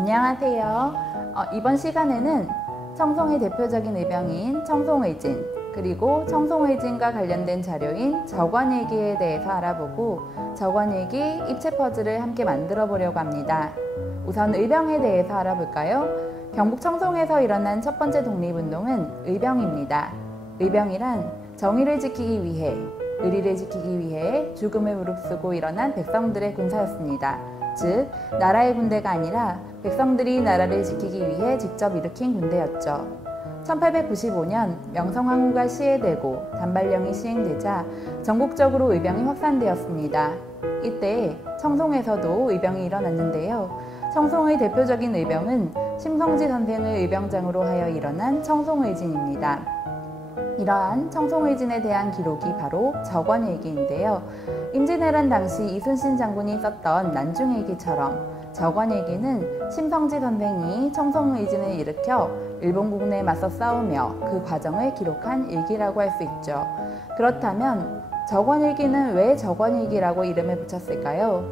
안녕하세요. 이번 시간에는 청송의 대표적인 의병인 청송의진, 그리고 청송의진과 관련된 자료인 적원일기에 대해서 알아보고 적원일기 입체 퍼즐을 함께 만들어 보려고 합니다. 우선 의병에 대해서 알아볼까요? 경북 청송에서 일어난 첫 번째 독립운동은 의병입니다. 의병이란 정의를 지키기 위해, 의리를 지키기 위해 죽음을 무릅쓰고 일어난 백성들의 군사였습니다. 즉, 나라의 군대가 아니라 백성들이 나라를 지키기 위해 직접 일으킨 군대였죠. 1895년 명성황후가 시해되고 단발령이 시행되자 전국적으로 의병이 확산되었습니다. 이때 청송에서도 의병이 일어났는데요. 청송의 대표적인 의병은 심성지 선생을 의병장으로 하여 일어난 청송의진입니다. 이러한 청송의진에 대한 기록이 바로 적원일기인데요. 임진왜란 당시 이순신 장군이 썼던 난중일기처럼 적원일기는 심성지 선생이 청송의진을 일으켜 일본군에 맞서 싸우며 그 과정을 기록한 일기라고 할 수 있죠. 그렇다면 적원일기는 왜 적원일기라고 이름을 붙였을까요?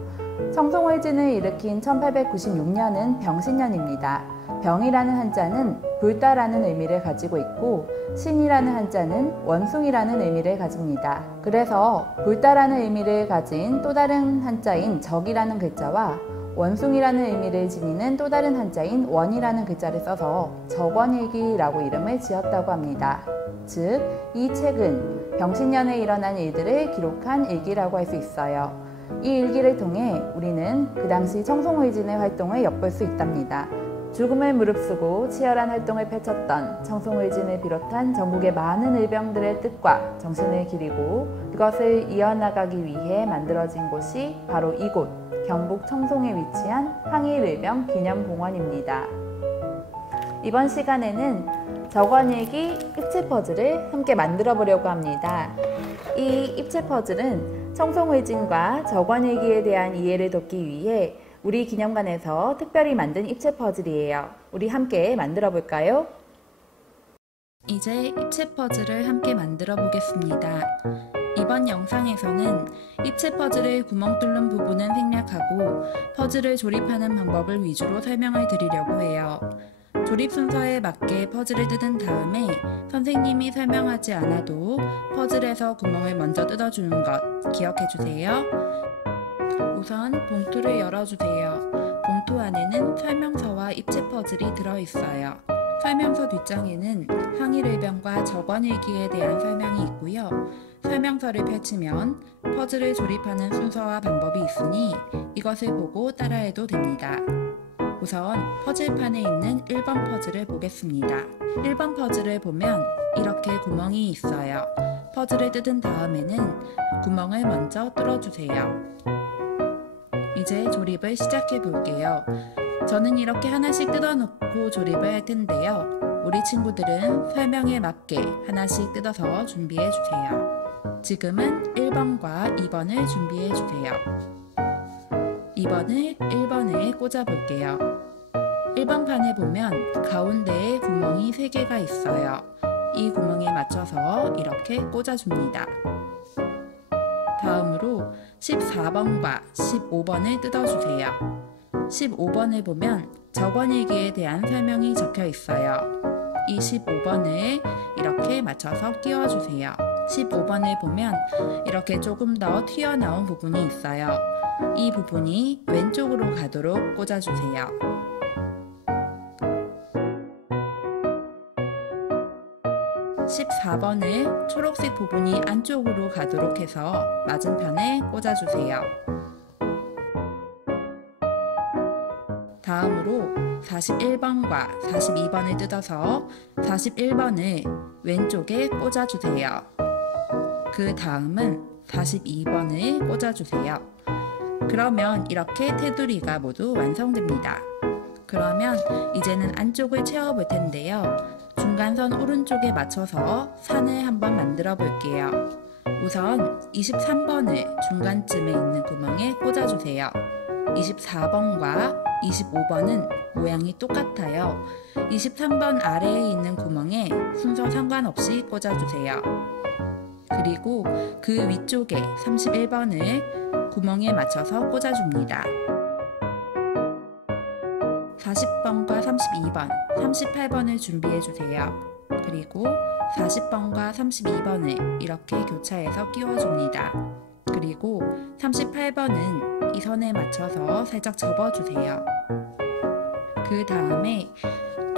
청송의진을 일으킨 1896년은 병신년입니다. 병이라는 한자는 불다라는 의미를 가지고 있고 신이라는 한자는 원숭이라는 의미를 가집니다. 그래서 불다라는 의미를 가진 또 다른 한자인 적이라는 글자와 원숭이라는 의미를 지니는 또 다른 한자인 원이라는 글자를 써서 적원일기라고 이름을 지었다고 합니다. 즉, 이 책은 병신년에 일어난 일들을 기록한 일기라고 할 수 있어요. 이 일기를 통해 우리는 그 당시 청송의진의 활동을 엿볼 수 있답니다. 죽음을 무릅쓰고 치열한 활동을 펼쳤던 청송의진을 비롯한 전국의 많은 의병들의 뜻과 정신을 기리고 그것을 이어나가기 위해 만들어진 곳이 바로 이곳 경북 청송에 위치한 항일의병 기념공원입니다. 이번 시간에는 적원일기 입체 퍼즐을 함께 만들어 보려고 합니다. 이 입체 퍼즐은 청송의진과 적원일기에 대한 이해를 돕기 위해 우리 기념관에서 특별히 만든 입체 퍼즐이에요. 우리 함께 만들어 볼까요? 이제 입체 퍼즐을 함께 만들어 보겠습니다. 이번 영상에서는 입체 퍼즐의 구멍 뚫는 부분은 생략하고 퍼즐을 조립하는 방법을 위주로 설명을 드리려고 해요. 조립 순서에 맞게 퍼즐을 뜯은 다음에 선생님이 설명하지 않아도 퍼즐에서 구멍을 먼저 뜯어주는 것 기억해 주세요. 우선 봉투를 열어주세요. 봉투 안에는 설명서와 입체 퍼즐이 들어있어요. 설명서 뒷장에는 항일의병과 적원일기에 대한 설명이 있고요. 설명서를 펼치면 퍼즐을 조립하는 순서와 방법이 있으니 이것을 보고 따라해도 됩니다. 우선 퍼즐판에 있는 1번 퍼즐을 보겠습니다. 1번 퍼즐을 보면 이렇게 구멍이 있어요. 퍼즐을 뜯은 다음에는 구멍을 먼저 뚫어주세요. 이제 조립을 시작해 볼게요. 저는 이렇게 하나씩 뜯어놓고 조립을 할 텐데요. 우리 친구들은 설명에 맞게 하나씩 뜯어서 준비해 주세요. 지금은 1번과 2번을 준비해 주세요. 2번을 1번에 꽂아 볼게요. 1번 판에 보면 가운데에 구멍이 3개가 있어요. 이 구멍에 맞춰서 이렇게 꽂아줍니다. 다음으로 14번과 15번을 뜯어주세요. 15번을 보면 적원일기에 대한 설명이 적혀 있어요. 이 15번을 이렇게 맞춰서 끼워주세요. 15번을 보면 이렇게 조금 더 튀어나온 부분이 있어요. 이 부분이 왼쪽으로 가도록 꽂아주세요. 14번을 초록색 부분이 안쪽으로 가도록 해서 맞은편에 꽂아주세요. 다음으로 41번과 42번을 뜯어서 41번을 왼쪽에 꽂아주세요. 그 다음은 42번을 꽂아주세요. 그러면 이렇게 테두리가 모두 완성됩니다. 그러면 이제는 안쪽을 채워볼 텐데요. 중간선 오른쪽에 맞춰서 산을 한번 만들어 볼게요. 우선 23번을 중간쯤에 있는 구멍에 꽂아주세요. 24번과 25번은 모양이 똑같아요. 23번 아래에 있는 구멍에 순서 상관없이 꽂아주세요. 그리고 그 위쪽에 31번을 구멍에 맞춰서 꽂아줍니다. 40번과 32번, 38번을 준비해 주세요. 그리고 40번과 32번을 이렇게 교차해서 끼워줍니다. 그리고 38번은 이 선에 맞춰서 살짝 접어주세요. 그 다음에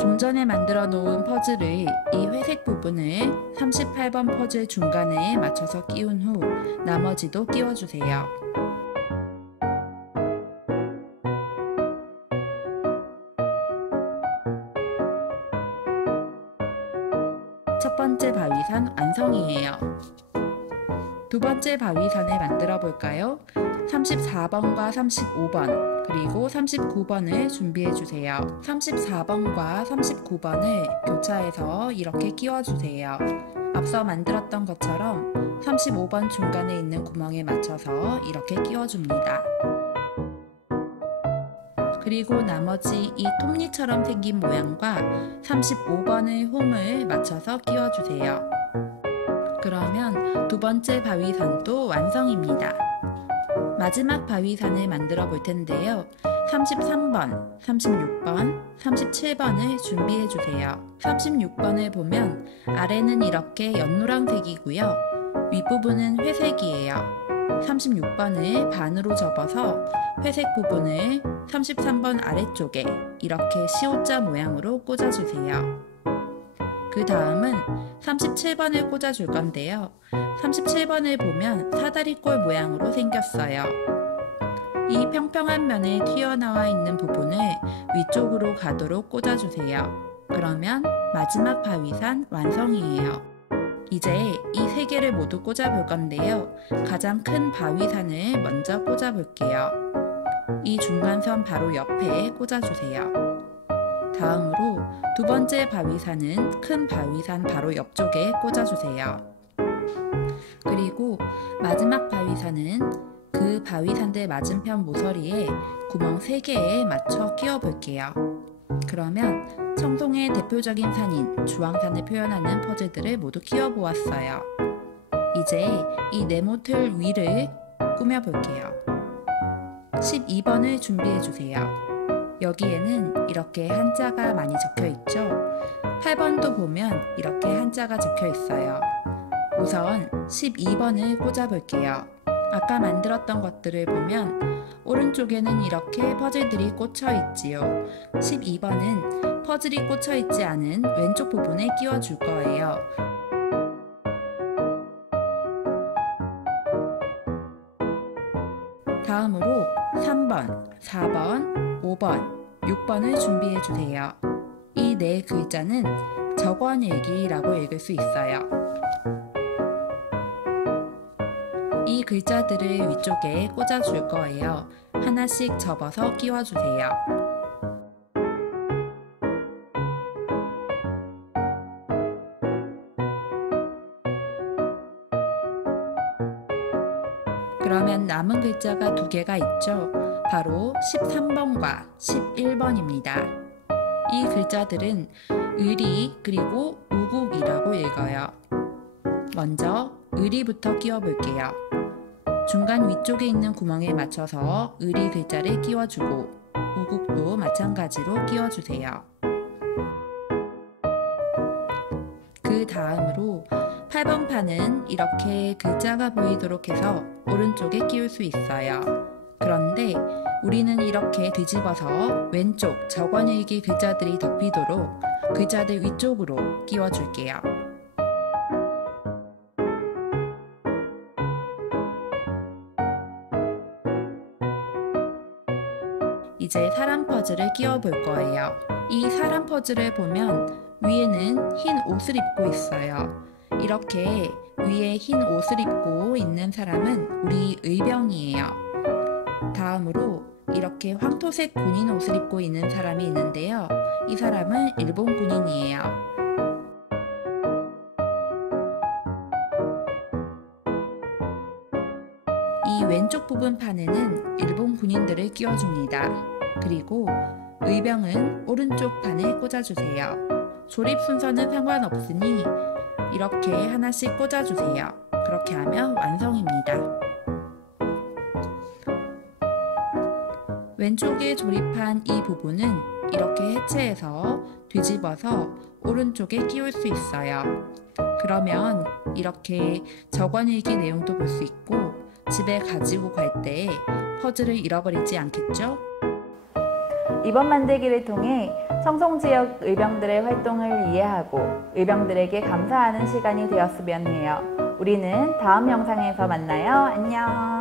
좀 전에 만들어 놓은 퍼즐을 이 회색 부분을 38번 퍼즐 중간에 맞춰서 끼운 후 나머지도 끼워주세요. 첫 번째 바위산 완성이에요. 두 번째 바위산을 만들어 볼까요? 34번과 35번 그리고 39번을 준비해 주세요. 34번과 39번을 교차해서 이렇게 끼워 주세요. 앞서 만들었던 것처럼 35번 중간에 있는 구멍에 맞춰서 이렇게 끼워 줍니다. 그리고 나머지 이 톱니처럼 생긴 모양과 35번의 홈을 맞춰서 끼워 주세요. 그러면 두 번째 바위산도 완성입니다. 마지막 바위산을 만들어 볼 텐데요. 33번, 36번, 37번을 준비해 주세요. 36번을 보면 아래는 이렇게 연노란색이고요. 윗부분은 회색이에요. 36번을 반으로 접어서 회색 부분을 33번 아래쪽에 이렇게 시옷자 모양으로 꽂아주세요. 그 다음은 37번을 꽂아줄 건데요. 37번을 보면 사다리꼴 모양으로 생겼어요. 이 평평한 면에 튀어나와 있는 부분을 위쪽으로 가도록 꽂아주세요. 그러면 마지막 바위산 완성이에요. 이제 이 세 개를 모두 꽂아볼 건데요. 가장 큰 바위산을 먼저 꽂아볼게요. 이 중간선 바로 옆에 꽂아주세요. 다음으로 두 번째 바위산은 큰 바위산 바로 옆쪽에 꽂아주세요. 그리고 마지막 바위산은 그 바위산들 맞은편 모서리에 구멍 3개에 맞춰 끼워 볼게요. 그러면 청송의 대표적인 산인 주황산을 표현하는 퍼즐들을 모두 끼워 보았어요. 이제 이 네모틀 위를 꾸며 볼게요. 12번을 준비해 주세요. 여기에는 이렇게 한자가 많이 적혀 있죠. 8번도 보면 이렇게 한자가 적혀 있어요. 우선 12번을 꽂아 볼게요. 아까 만들었던 것들을 보면 오른쪽에는 이렇게 퍼즐들이 꽂혀 있지요. 12번은 퍼즐이 꽂혀 있지 않은 왼쪽 부분에 끼워 줄 거예요. 다음으로 3번, 4번, 5번, 6번을 준비해 주세요. 이 네 글자는 적원일기라고 읽을 수 있어요. 이 글자들을 위쪽에 꽂아 줄 거예요. 하나씩 접어서 끼워 주세요. 그러면 남은 글자가 두 개가 있죠. 바로 13번과 11번입니다. 이 글자들은 의리 그리고 우국이라고 읽어요. 먼저 의리부터 끼워 볼게요. 중간 위쪽에 있는 구멍에 맞춰서 의리 글자를 끼워주고 우국도 마찬가지로 끼워주세요. 그 다음으로 8번 판은 이렇게 글자가 보이도록 해서 오른쪽에 끼울 수 있어요. 그런데 우리는 이렇게 뒤집어서 왼쪽 적원일기 글자들이 덮이도록 글자들 위쪽으로 끼워줄게요. 이제 사람 퍼즐을 끼워 볼 거예요. 이 사람 퍼즐을 보면 위에는 흰 옷을 입고 있어요. 이렇게 위에 흰 옷을 입고 있는 사람은 우리 의병이에요. 다음으로 이렇게 황토색 군인 옷을 입고 있는 사람이 있는데요. 이 사람은 일본 군인이에요. 이 왼쪽 부분 판에는 일본 군인들을 끼워줍니다. 그리고 의병은 오른쪽 판에 꽂아주세요. 조립 순서는 상관없으니 이렇게 하나씩 꽂아주세요. 그렇게 하면 완성입니다. 왼쪽에 조립한 이 부분은 이렇게 해체해서 뒤집어서 오른쪽에 끼울 수 있어요. 그러면 이렇게 적원일기 내용도 볼 수 있고 집에 가지고 갈 때 퍼즐을 잃어버리지 않겠죠? 이번 만들기를 통해 청송지역 의병들의 활동을 이해하고 의병들에게 감사하는 시간이 되었으면 해요. 우리는 다음 영상에서 만나요. 안녕.